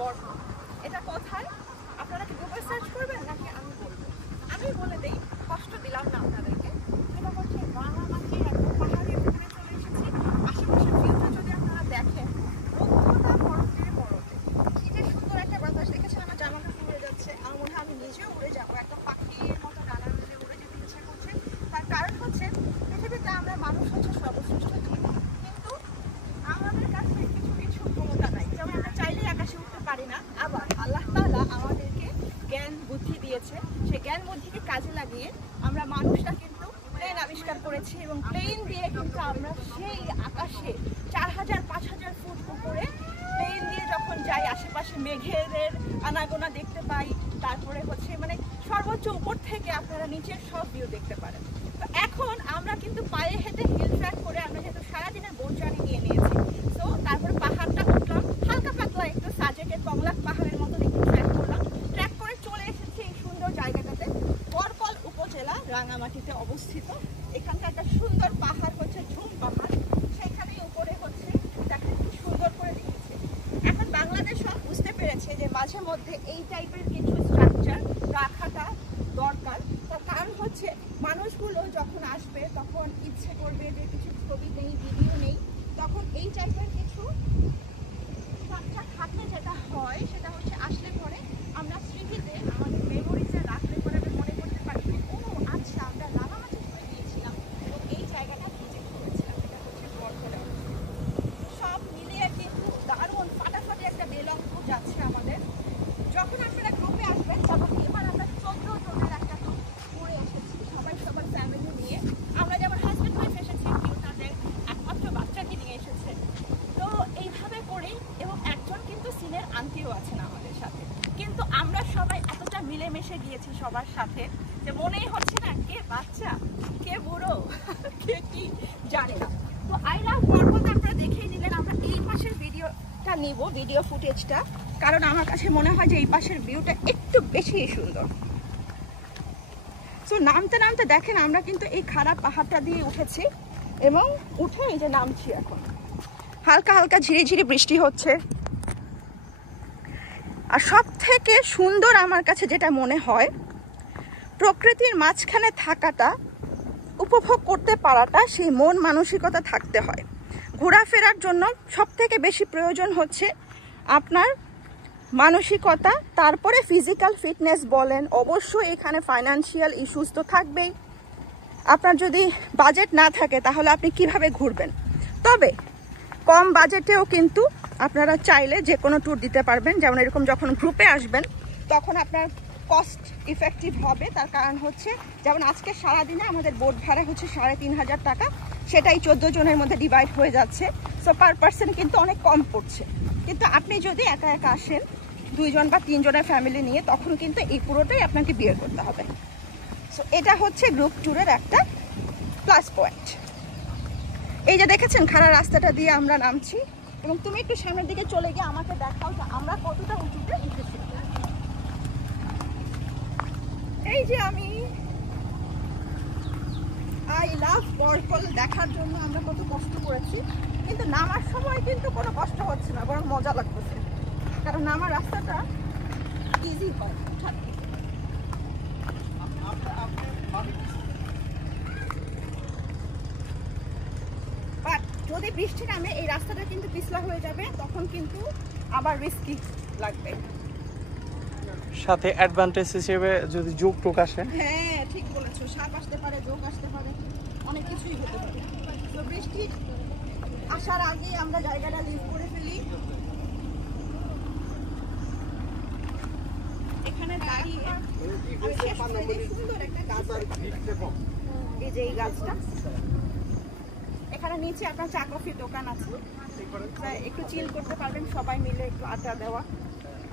বরফ। এটা কোথায় আপনারা কি গুগল সার্চ করবেন নাকি আমি বলবো? আমি বলে দেই, কষ্ট দিলাম না আপনাদেরকে। এটা হচ্ছে রাঙামাটির একটা পাহাড়ের উপরে চলে এসেছি। আশেপাশের ভিউটা যদি আপনারা দেখেন, বন্ধুটা বরফের বরফে। কি যে সুন্দর একটা বাতাস, দেখেছেন আমার জামা কাপড় উড়ে যাচ্ছে। আমার মনে হয় আমি নিজেও উড়ে যাবো, একটা পাখির মতো ডানা মেলে উড়ে যেতে ইচ্ছা করছে। তার কারণ হচ্ছে পৃথিবীতে আমরা মানুষ হচ্ছে সর্বশ্রেষ্ঠ জীব, কিন্তু আমাদের কাছে কিছু কিছু ক্ষমতা নাই। যেমন আমরা চাইলেই আকাশে উঠতে পারি না। আবার আল্লাহ তাআলা আমাদেরকে জ্ঞান বুদ্ধি দিয়েছে, সেই জ্ঞান বুদ্ধিকে কাজে লাগিয়ে আমরা মানুষরা কিন্তু প্লেন আবিষ্কার করেছি, এবং প্লেন দিয়ে কিন্তু আমরা সেই আকাশে 4000-5000 ফুট উপরে প্লেন দিয়ে যখন যাই, আশেপাশে মেঘের আনাগোনা দেখতে পাই। তারপরে হচ্ছে মানে সর্বোচ্চ উপর থেকে আপনারা নিচের সব ভিউ দেখতে পারেন। তো এখন আমরা কিন্তু পায়ে হেঁটে হিল ট্র্যাক করে, আমরা যেহেতু সারাদিনের বোট জার্নি নিয়ে নিয়েছি, তো তারপরে পাহাড়টা উঠলাম, হালকা পাতলা একটু সাজেকের কমলাক পাহাড়ের মতন একটু ট্র্যাক করলাম। ট্র্যাক করে চলে এসেছি এই সুন্দর জায়গাটাতে। বরকল উপজেলা, রাঙামাটিতে অবস্থিত। এখানকার একটা সুন্দর পাহাড় হচ্ছে ঝুম পাহাড়, সেখানে উপরে হচ্ছে দেখেন কি সুন্দর করে দিয়েছে। এখন বাংলাদেশ সব বুঝতে পেরেছে যে মাঝে মধ্যে এই টাইপের কিছু স্ট্রাকচার রাখাটা দরকার। তার কারণ হচ্ছে মানুষগুলো যখন আসবে তখন ইচ্ছে করবে যে কিছু ছবি নেই, ভিডিও নেই, তখন এই টাইপের কিছু স্ট্রাকচার থাকলে যেটা হয় সেটা হচ্ছে আসলে পরে আমরা স্মৃতিতে আমাদের মেমোরিজে রাখলে পরে আমরা মনে করতে পারি, ও আচ্ছা আমরা রাঙামাটি ঘুরে গিয়েছিলাম এবং এই জায়গাটা ভিজিট করেছিলাম। এটা হচ্ছে বরকলা। সব মিলিয়ে কিন্তু দারুণ ফাটাফাটি একটা বেলঙ্গ যাচ্ছে আমাদের। যখন আপনারা গ্রুপে আসবেন, তখন এবার আমরা 14 জনের একটা গ্রুপ ঘুরে এসেছি, সবাই সবার ফ্যামিলি নিয়ে। আমরা যেমন হাজব্যান্ড ওয়াইফ এসেছি, কেউ তাদের একমাত্র বাচ্চাকে নিয়ে এসেছে। তো এইভাবে করেই, এবং একজন কিন্তু সিনের আন্টিও আছেন আমাদের সাথে। কিন্তু আমরা সবাই এতটা মিলেমিশে গিয়েছি সবার সাথে যে মনেই হচ্ছে না কে বাচ্চা কে বুড়ো কে কি জানি না। তো আই লাভ বরকল আপনারা দেখেই দিলেন। আমরা এই পাশের ভিডিওটা নিব, ভিডিও ফুটেজটা, কারণ আমার কাছে মনে হয় যে এই পাশের ভিউটা একটু বেশি সুন্দর। তো নামতে নামতে দেখেন আমরা কিন্তু এই খারাপ পাহাড়টা দিয়ে উঠেছি, এবং উঠে এই যে নামছি। এখন হালকা হালকা ঝিরিঝিরি বৃষ্টি হচ্ছে। আর সব থেকে সুন্দর আমার কাছে যেটা মনে হয়, প্রকৃতির মাঝখানে থাকাটা, উপভোগ করতে পারাটা, সেই মন মানসিকতা থাকতে হয়। ঘোরাফেরার জন্য সব থেকে বেশি প্রয়োজন হচ্ছে আপনার মানসিকতা, তারপরে ফিজিক্যাল ফিটনেস বলেন। অবশ্যই এখানে ফাইন্যান্সিয়াল ইস্যুস তো থাকবেই। আপনার যদি বাজেট না থাকে তাহলে আপনি কিভাবে ঘুরবেন? তবে কম বাজেটেও কিন্তু আপনারা চাইলে যে কোনো ট্যুর দিতে পারবেন। যেমন এরকম যখন গ্রুপে আসবেন তখন আপনার কস্ট ইফেক্টিভ হবে। তার কারণ হচ্ছে যেমন আজকে সারাদিনে আমাদের বোট ভাড়া হচ্ছে 3500 টাকা, সেটাই 14 জনের মধ্যে ডিভাইড হয়ে যাচ্ছে। সো পার পার্সন কিন্তু অনেক কম পড়ছে। কিন্তু আপনি যদি একা একা আসেন 2 জন বা 3 জনের ফ্যামিলি নিয়ে, তখন কিন্তু এই পুরোটাই আপনাকে বিয়ার করতে হবে। সো এটা হচ্ছে গ্রুপ ট্যুরের একটা প্লাস পয়েন্ট। এই যে দেখেছেন খাড়া রাস্তাটা দিয়ে আমরা নামছি, এবং তুমি একটু সামনের দিকে চলে গিয়ে আমাকে দেখাও যে আমরা কতটা উঁচুতে উঠেছি। এই যে আমি আই লাভ বরকল দেখার জন্য আমরা কত কষ্ট করেছি, কিন্তু নামার সময় কিন্তু কোনো কষ্ট হচ্ছে না, বরং মজা লাগতেছে, কারণ নামার রাস্তাটা ইজি হয়। বাট যদি বৃষ্টি নামে এই রাস্তাটা কিন্তু পিছলা হয়ে যাবে, তখন কিন্তু আবার রিস্কি লাগবে। সাথে অ্যাডভান্টেজ হিসেবে যদি যোগ টোক আসে, হ্যাঁ ঠিক বলেছো, সাপ আসতে পারে, যোগ আসতে পারে, অনেক কিছুই হতে পারে। তো বৃষ্টি আসার আগে আমরা জায়গাটা লিভ করে ফেলি। এখানে দাঁড়িয়ে সুন্দর একটা গাছ, এই যে এই গাছটা, এখানে নিচে আপনার চা কফির দোকান আছে, একটু চিল করতে পারবেন সবাই মিলে, একটু আড্ডা দেওয়া,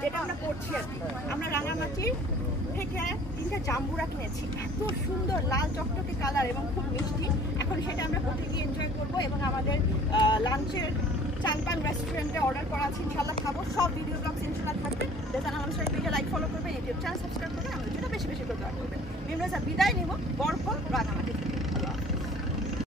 যেটা আমরা করছি আর কি। আমরা রাঙামাটি থেকে 3টা জাম্বুরা কিনেছি, এত সুন্দর লাল চকচকে কালার এবং খুব মিষ্টি। এখন সেটা আমরা প্রতিদিন এনজয় করবো, এবং আমাদের লাঞ্চের চাংপান রেস্টুরেন্টে অর্ডার করা আছে, ইনশাল্লাহ খাবো। সব ভিডিও ব্লগস ইনশাল্লাহ থাকবে। আমাদের পেজে লাইক ফলো করবে, ইউটিউব চ্যানেল সাবস্ক্রাইব করবে, আমাদের জন্য বেশি বেশি করে দোয়া করবে। বিদায় নিব বরকল রাঙামাটি।